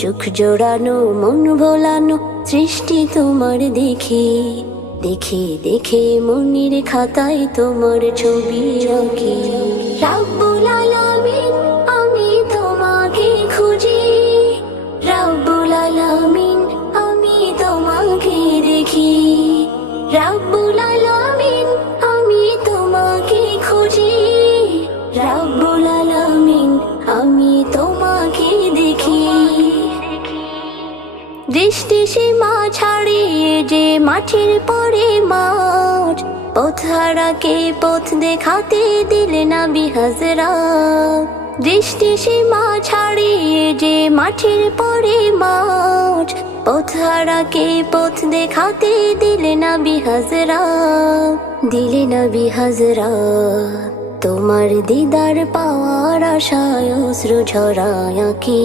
চোখ জোড়ানো মন ভোলানো সৃষ্টি তোমার দেখে, দেখে দেখে মনের খাতায় তোমার ছবি আঁকি। রাব্বুল আলামিন আমি তোমাকে খুঁজি, রাব্বুল আলামিন আমি তোমাকে দেখি, রাব্বুল আলামিন আমি তোমাকে খুঁজি, রাব্বুল আলামিন আমি তোমাকে দেখি। দৃষ্টি সীমা ছাড়িয়ে যে মাঠের পরে মাঠ, পথ হারাকে পথ দেখাতে দিলে নবী হযরত। দৃষ্টি সীমা ছাড়িয়ে যে মাঠের পরে মাঠ, পথ হারাকে পথ দেখাতে দিলে নবী হযরত, দিলে নবী হযরত। তোমার দিদার পাওয়ার আশায় অশ্রু ঝরায় আঁকি।